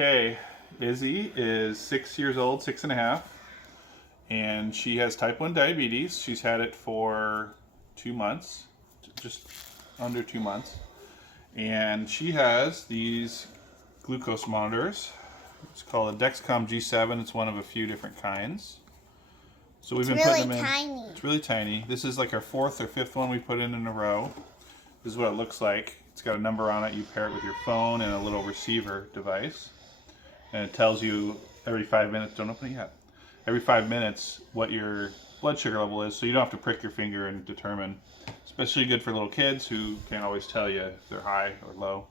Okay, Izzy is 6 years old, 6.5, and she has type 1 diabetes. She's had it for 2 months, just under 2 months. And she has these glucose monitors. It's called a Dexcom G7. It's one of a few different kinds. So we've been putting them in. Tiny. It's really tiny. This is like our 4th or 5th one we put in a row. This is what it looks like. It's got a number on it. You pair it with your phone and a little receiver device. And it tells you every 5 minutes, don't open it yet, every 5 minutes what your blood sugar level is, so you don't have to prick your finger and determine. Especially good for little kids who can't always tell you if they're high or low.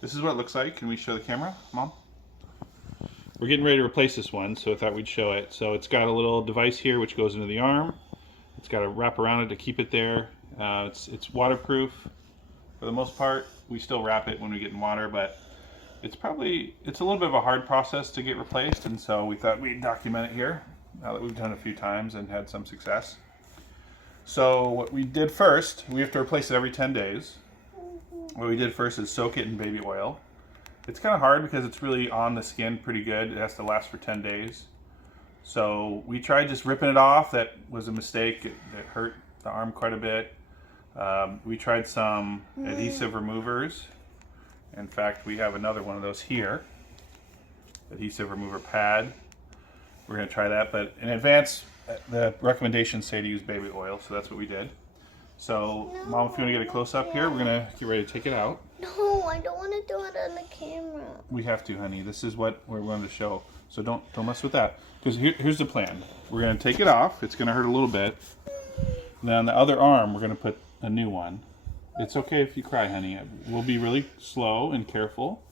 This is what it looks like. Can we show the camera, Mom? We're getting ready to replace this one, so I thought we'd show it. So it's got a little device here which goes into the arm. It's got a wrap around it to keep it there. It's waterproof for the most part. We still wrap it when we get in water, but it's a little bit of a hard process to get replaced, and so we thought we'd document it here now that we've done it a few times and had some success. So what we did first, we have to replace it every 10 days. What we did first is soak it in baby oil. It's kind of hard because it's really on the skin pretty good. It has to last for 10 days. So we tried just ripping it off. That was a mistake. It hurt the arm quite a bit. We tried some adhesive removers. In fact, we have another one of those here. Adhesive remover pad. We're going to try that, but in advance, the recommendations say to use baby oil, so that's what we did. So, no, Mom, if you want to get a close-up here, we're going to get ready to take it out. No, I don't want to do it on the camera. We have to, honey. This is what we're going to show. So don't mess with that. Because here's the plan. We're going to take it off. It's going to hurt a little bit. And then on the other arm, we're going to put a new one. It's okay if you cry, honey. We'll be really slow and careful.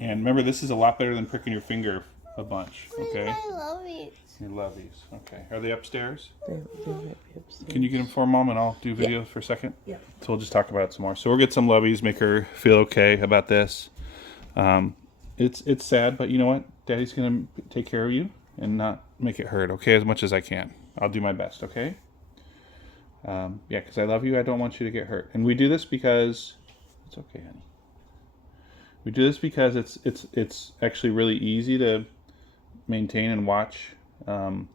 And remember, this is a lot better than pricking your finger a bunch, okay? I love these. You love these. Okay. Are they upstairs? They might be upstairs. Can you get them for Mom and I'll do video for a second? Yeah. So we'll just talk about it some more. So we'll get some lovies, make her feel okay about this. It's sad, but you know what? Daddy's going to take care of you and not make it hurt, okay? As much as I can. I'll do my best, okay? Yeah, because I love you. I don't want you to get hurt. And we do this because... It's okay, honey. We do this because it's actually really easy to maintain and watch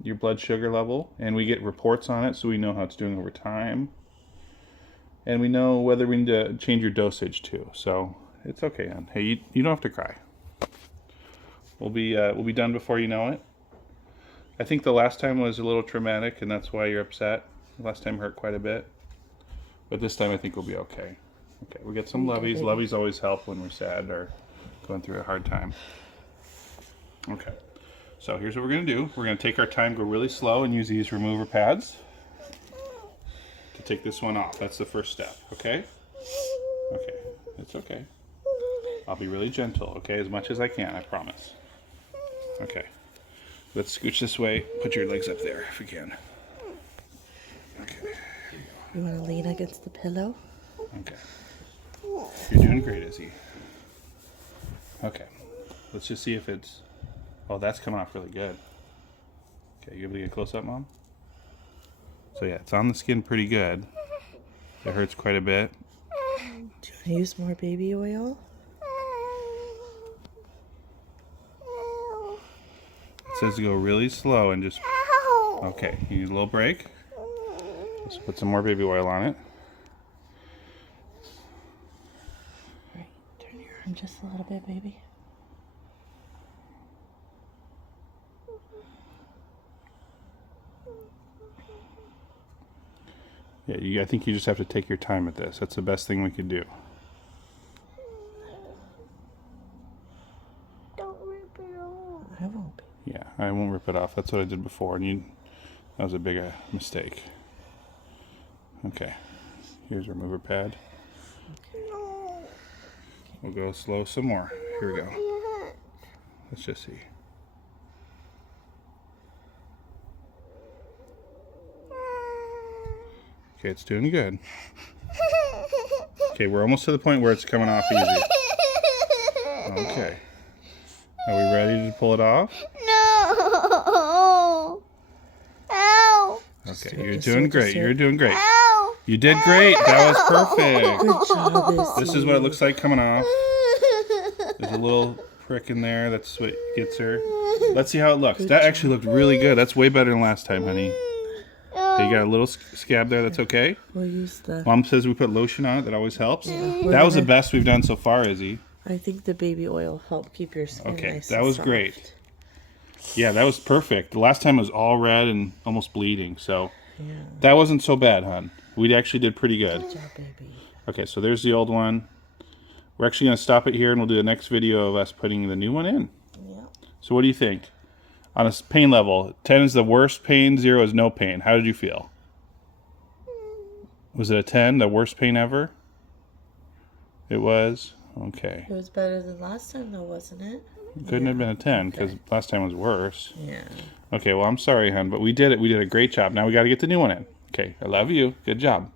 your blood sugar level, and we get reports on it, so we know how it's doing over time, and we know whether we need to change your dosage too. So it's okay, hon. Hey, you don't have to cry. We'll be done before you know it. I think the last time was a little traumatic, and that's why you're upset. The last time hurt quite a bit, but this time I think we'll be okay. Okay, we get some lovies. Lovies always help when we're sad or going through a hard time. Okay, so here's what we're going to do. We're going to take our time, go really slow, and use these remover pads to take this one off. That's the first step, okay? Okay, it's okay. I'll be really gentle, okay? As much as I can, I promise. Okay, let's scooch this way. Put your legs up there if you can. Okay. You want to lean against the pillow? Okay. You're doing great, Izzy. Okay. Let's just see if it's... Oh, that's coming off really good. Okay, you able to get close up, Mom? So yeah, it's on the skin pretty good. It hurts quite a bit. Do you want to use more baby oil? It says to go really slow and just... Okay, you need a little break. Let's put some more baby oil on it. Right, turn your arm just a little bit, baby. Yeah, I think you just have to take your time with this. That's the best thing we could do. Don't rip it off. I won't be. Yeah, I won't rip it off. That's what I did before, and that was a big mistake. Okay, here's our remover pad. No. We'll go slow some more. Here we go. Let's just see. Okay, it's doing good. Okay, we're almost to the point where it's coming off easy. Okay. Are we ready to pull it off? No. Ow. Okay, you're doing great. You're doing great. Ow. You did great. That was perfect. Good job, Izzy. This is what it looks like coming off. There's a little prick in there. That's what gets her. Let's see how it looks. That actually looked really good. That's way better than last time, honey. Okay, you got a little scab there. That's okay. We'll use the... Mom says we put lotion on it. That always helps. That was the best we've done so far, Izzy. I think the baby oil helped keep your skin Okay, nice that and was soft. great. Yeah, that was perfect. The last time it was all red and almost bleeding, so Yeah. that wasn't so bad, hon. We actually did pretty good. Good job, baby. Okay, so there's the old one. We're actually going to stop it here, and we'll do the next video of us putting the new one in. Yeah. So what do you think? On a pain level, 10 is the worst pain, 0 is no pain. How did you feel? Was it a 10, the worst pain ever? It was? Okay. It was better than last time, though, wasn't it? It couldn't have been a 10, because last time was worse. Yeah. Okay, well, I'm sorry, hon, but we did it. We did a great job. Now we got to get the new one in. Okay, I love you. Good job.